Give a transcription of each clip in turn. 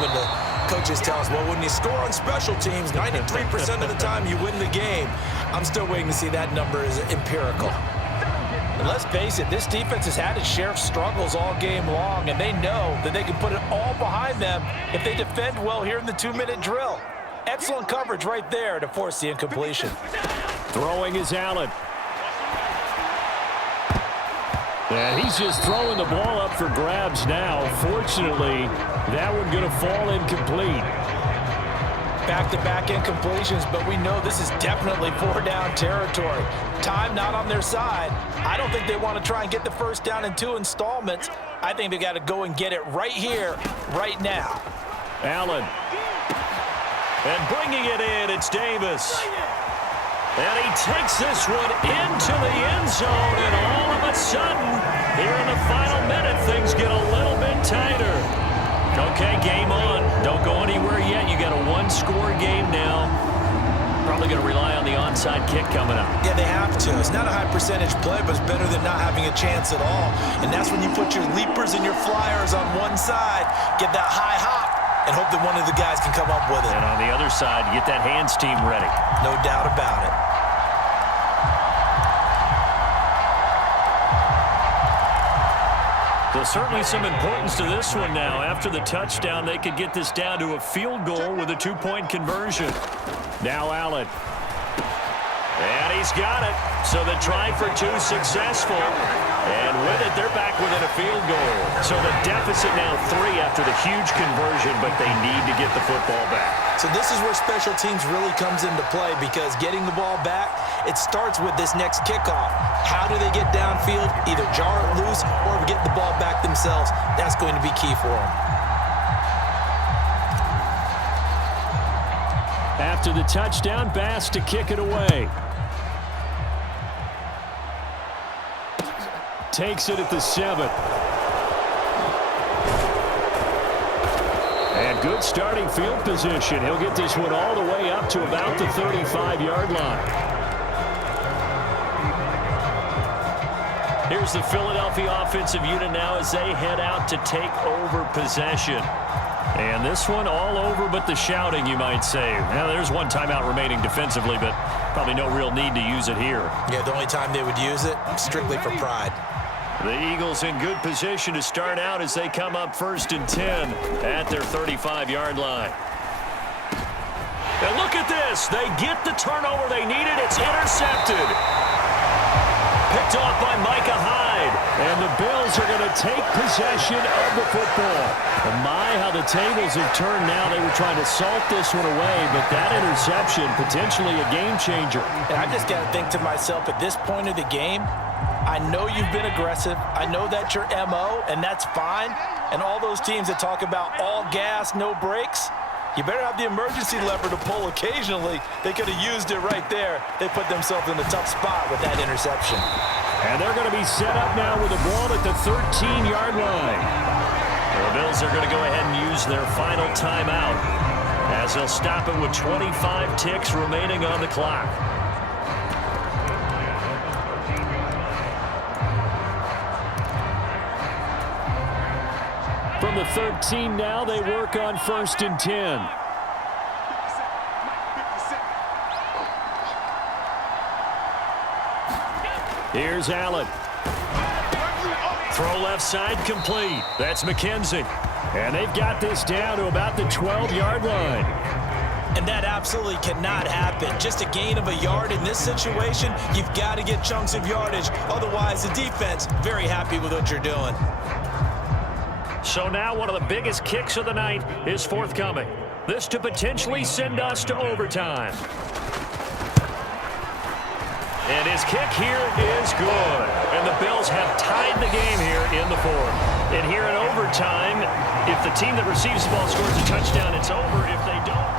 when the coaches tell us, well, when you score on special teams, 93% of the time you win the game. I'm still waiting to see that number is empirical. And let's face it, this defense has had its share of struggles all game long, and they know that they can put it all behind them if they defend well here in the 2-minute drill. Excellent coverage right there to force the incompletion. Throwing is Allen. And he's just throwing the ball up for grabs now. Fortunately, that one going to fall incomplete. Back-to-back incompletions, but we know this is definitely 4-down territory. Time not on their side. I don't think they want to try and get the first down in 2 installments. I think they got to go and get it right here, right now. Allen. And bringing it in, it's Davis. And he takes this one into the end zone, and all of a sudden, here in the final minute, things get a little bit tighter. Okay, game on. Don't go anywhere yet. You got a one-score game now. Probably going to rely on the onside kick coming up. Yeah, they have to. It's not a high-percentage play, but it's better than not having a chance at all. And that's when you put your leapers and your flyers on one side, get that high hop, and hope that one of the guys can come up with it. And on the other side, get that hands team ready. No doubt about it. So certainly some importance to this one now. After the touchdown, they could get this down to a field goal with a 2-point conversion. Now Allen. And he's got it. So the try for 2 successful. And with it, they're back within a field goal. So the deficit now 3 after the huge conversion, but they need to get the football back. So this is where special teams really comes into play, because getting the ball back, it starts with this next kickoff. How do they get downfield? Either jar it loose or get the ball back themselves. That's going to be key for them. After the touchdown, Bass to kick it away. Takes it at the 7. And good starting field position. He'll get this one all the way up to about the 35-yard line. Here's the Philadelphia offensive unit now as they head out to take over possession. And this one all over but the shouting, you might say. Now, there's one timeout remaining defensively, but probably no real need to use it here. Yeah, the only time they would use it, strictly for pride. The Eagles in good position to start out as they come up 1st and 10 at their 35-yard line. And look at this. They get the turnover they needed. It's intercepted. Picked off by Micah Hyde. And the Bills are going to take possession of the football. And my, how the tables have turned now. They were trying to salt this one away, but that interception, potentially a game changer. And I just got to think to myself, at this point of the game, I know you've been aggressive. I know that's your MO, and that's fine. And all those teams that talk about all gas, no brakes, you better have the emergency lever to pull occasionally. They could have used it right there. They put themselves in a tough spot with that interception. And they're going to be set up now with the ball at the 13-yard line. The Bills are going to go ahead and use their final timeout as they'll stop it with 25 ticks remaining on the clock. From the 13 now, they work on 1st and 10. Here's Allen. Throw left side complete. That's McKenzie. And they've got this down to about the 12-yard line. And that absolutely cannot happen. Just a gain of a yard in this situation, you've got to get chunks of yardage. Otherwise, the defense, very happy with what you're doing. So now one of the biggest kicks of the night is forthcoming. This to potentially send us to overtime. And his kick here is good. And the Bills have tied the game here in the 4th. And here in overtime, if the team that receives the ball scores a touchdown, it's over. If they don't...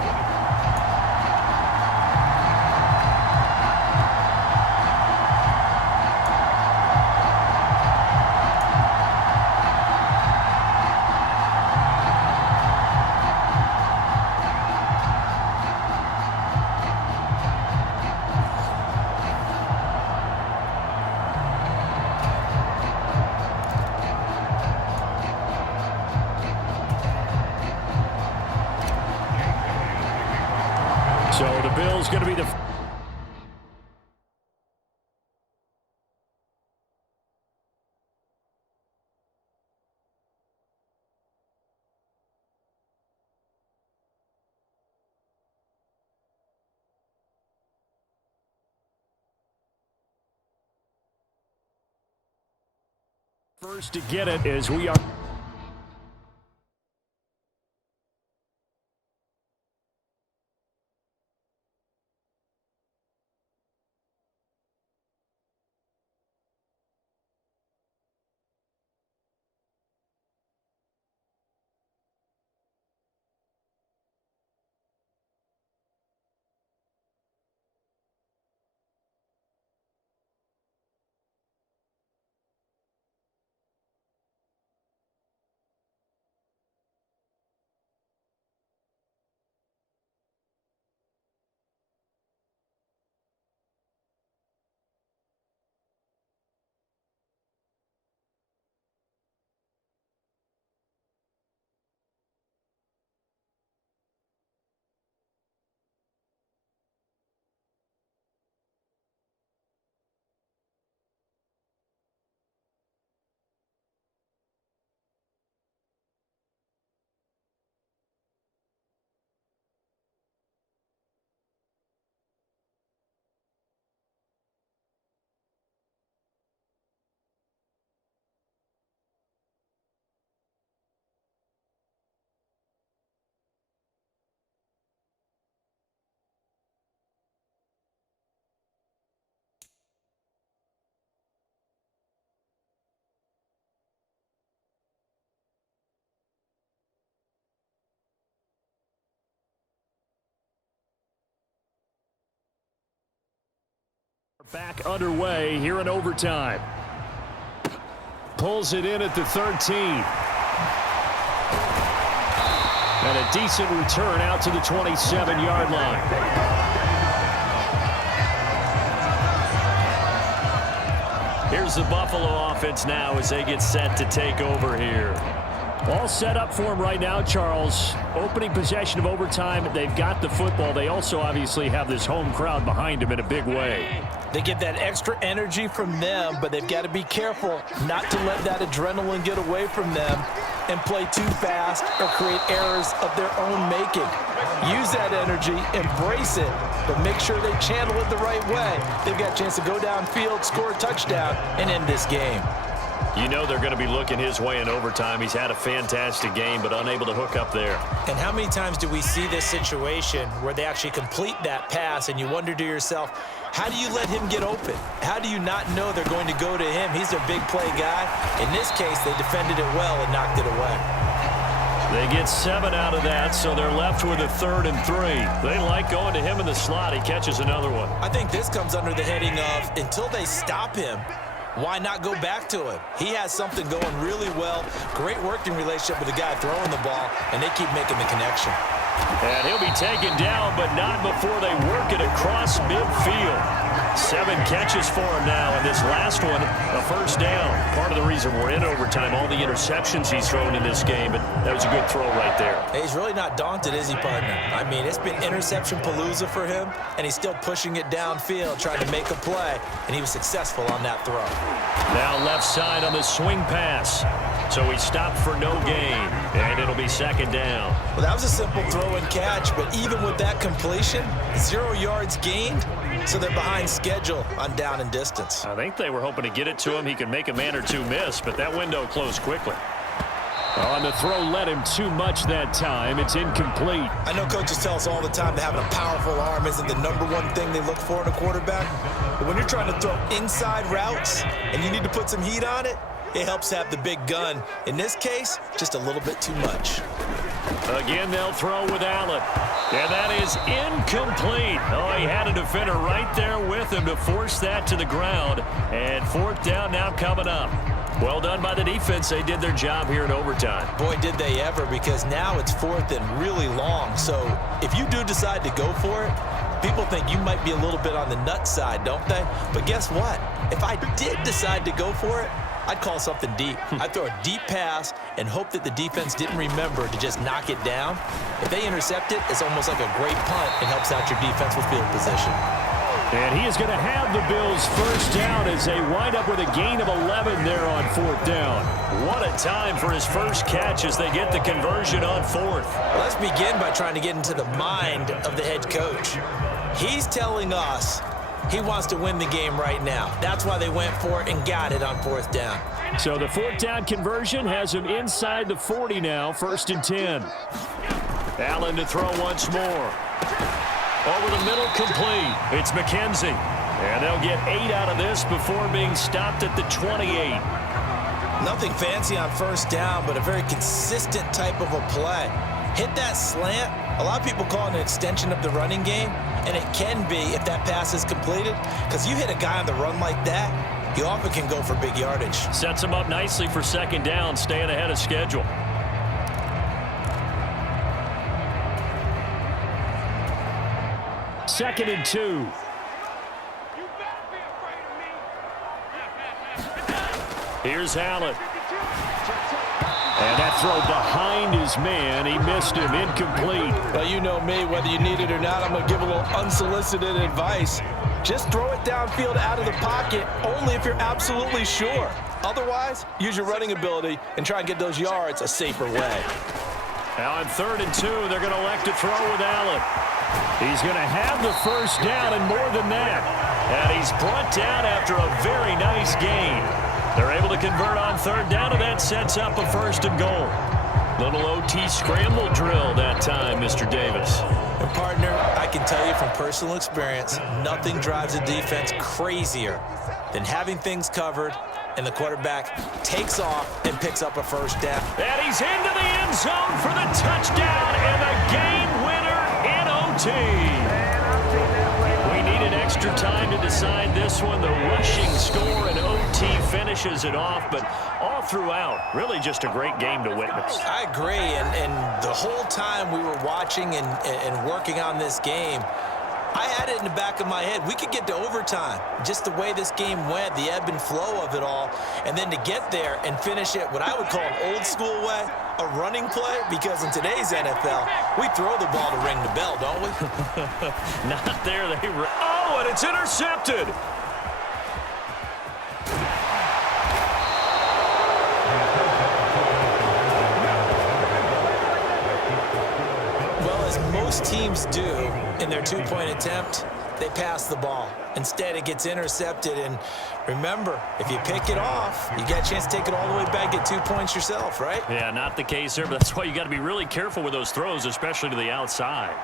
Bill's going to be the... First to get it as we are... Back underway here in overtime. Pulls it in at the 13. And a decent return out to the 27-yard line. Here's the Buffalo offense now as they get set to take over here. All set up for him right now, Charles. Opening possession of overtime. They've got the football. They also obviously have this home crowd behind them in a big way. They get that extra energy from them, but they've got to be careful not to let that adrenaline get away from them and play too fast or create errors of their own making. Use that energy, embrace it, but make sure they channel it the right way. They've got a chance to go downfield, score a touchdown, and end this game. You know they're going to be looking his way in overtime. He's had a fantastic game, but unable to hook up there. And how many times do we see this situation where they actually complete that pass and you wonder to yourself, how do you let him get open? How do you not know they're going to go to him? He's their big play guy. In this case, they defended it well and knocked it away. They get 7 out of that, so they're left with a 3rd and 3. They like going to him in the slot. He catches another one. I think this comes under the heading of until they stop him, why not go back to him? He has something going really well. Great working relationship with the guy throwing the ball, and they keep making the connection. And he'll be taken down, but not before they work it across midfield. 7 catches for him now, and this last one, a first down. Part of the reason we're in overtime, all the interceptions he's thrown in this game, but that was a good throw right there. Hey, he's really not daunted, is he, partner? I mean, it's been interception palooza for him, and he's still pushing it downfield, trying to make a play, and he was successful on that throw. Now left side on the swing pass. So he stopped for no gain, and it'll be 2nd down. Well, that was a simple throw and catch, but even with that completion, 0 yards gained, so they're behind schedule on down and distance. I think they were hoping to get it to him. He could make a man or two miss, but that window closed quickly. On the throw led him too much that time. It's incomplete. I know coaches tell us all the time that having a powerful arm isn't the #1 thing they look for in a quarterback, but when you're trying to throw inside routes and you need to put some heat on it, it helps have the big gun. In this case, just a little bit too much. Again, they'll throw with Allen. And that is incomplete. Oh, he had a defender right there with him to force that to the ground. And 4th down now coming up. Well done by the defense. They did their job here in overtime. Boy, did they ever, because now it's 4th and really long. So if you do decide to go for it, people think you might be a little bit on the nut side, don't they? But guess what? If I did decide to go for it, I'd call something deep. I'd throw a deep pass and hope that the defense didn't remember to just knock it down. If they intercept it, it's almost like a great punt. It helps out your defense with field position. And he is going to have the Bills first down as they wind up with a gain of 11 there on fourth down. What a time for his first catch as they get the conversion on fourth. Let's begin by trying to get into the mind of the head coach. He's telling us he wants to win the game right now. That's why they went for it and got it on fourth down. So the fourth down conversion has him inside the 40 now, 1st and 10. Allen to throw once more. Over the middle, complete. It's McKenzie. And they'll get 8 out of this before being stopped at the 28. Nothing fancy on first down, but a very consistent type of a play. Hit that slant. A lot of people call it an extension of the running game, and it can be if that pass is completed, because you hit a guy on the run like that, you often can go for big yardage. Sets him up nicely for second down, staying ahead of schedule. Second and 2. Here's Allen. And that throw behind his man. He missed him. Incomplete. Well, you know me, whether you need it or not, I'm going to give a little unsolicited advice. Just throw it downfield out of the pocket only if you're absolutely sure. Otherwise, use your running ability and try and get those yards a safer way. Now on 3rd and 2, they're going to elect to throw with Allen. He's going to have the first down and more than that. And he's brought down after a very nice gain. They're able to convert on 3rd down, and that sets up a 1st and goal. Little OT scramble drill that time, Mr. Davis. And partner, I can tell you from personal experience, nothing drives a defense crazier than having things covered and the quarterback takes off and picks up a first down. And he's into the end zone for the touchdown and the game winner in OT. We needed extra time to decide this one. The rushing score and OT finishes it off, but all throughout, really just a great game to witness. I agree, and the whole time we were watching and working on this game, I had it in the back of my head. We could get to overtime. Just the way this game went, the ebb and flow of it all, and then to get there and finish it what I would call an old school way, a running play, because in today's NFL, we throw the ball to ring the bell, don't we? Not there. Oh, and it's intercepted. Well, as most teams do in their two-point attempt, they pass the ball. Instead, it gets intercepted, and remember, if you pick it off, you got a chance to take it all the way back, get 2 points yourself, right? Yeah, not the case there, but that's why you got to be really careful with those throws, especially to the outside.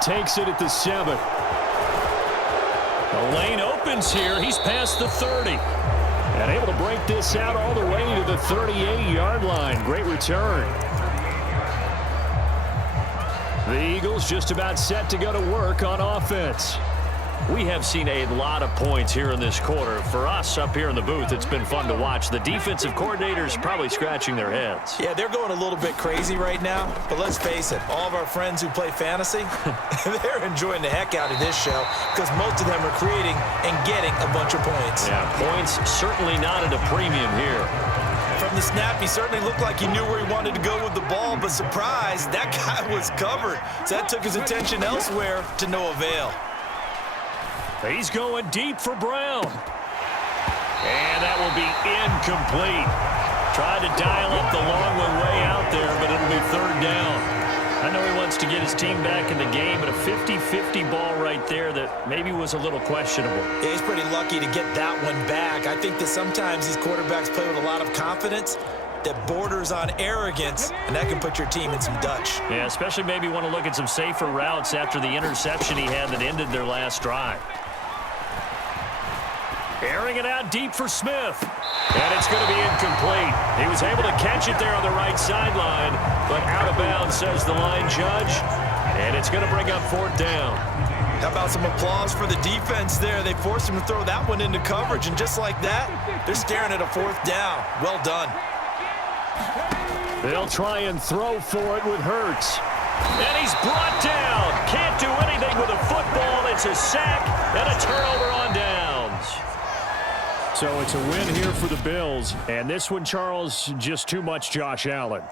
Takes it at the 7. The lane opens here. He's past the 30. And able to break this out all the way to the 38-yard line. Great return. The Eagles just about set to go to work on offense. We have seen a lot of points here in this quarter. For us up here in the booth, it's been fun to watch. The defensive coordinators probably scratching their heads. Yeah, they're going a little bit crazy right now, but let's face it, all of our friends who play fantasy, they're enjoying the heck out of this show because most of them are creating and getting a bunch of points. Yeah, points certainly not at a premium here. From the snap, he certainly looked like he knew where he wanted to go with the ball, but surprise, that guy was covered. So that took his attention elsewhere to no avail. He's going deep for Brown. And that will be incomplete. Tried to dial up the long one way out there, but it'll be 3rd down. I know he wants to get his team back in the game, but a 50-50 ball right there that maybe was a little questionable. Yeah, he's pretty lucky to get that one back. I think that sometimes these quarterbacks play with a lot of confidence that borders on arrogance, and that can put your team in some Dutch. Yeah, especially maybe want to look at some safer routes after the interception he had that ended their last drive. Airing it out deep for Smith. And it's going to be incomplete. He was able to catch it there on the right sideline, but out of bounds, says the line judge. And it's going to bring up 4th down. How about some applause for the defense there? They forced him to throw that one into coverage, and just like that, they're staring at a 4th down. Well done. They'll try and throw for it with Hurts. And he's brought down. Can't do anything with a football. It's a sack and a turnover on downs. So it's a win here for the Bills. And this one, Charles, just too much Josh Allen.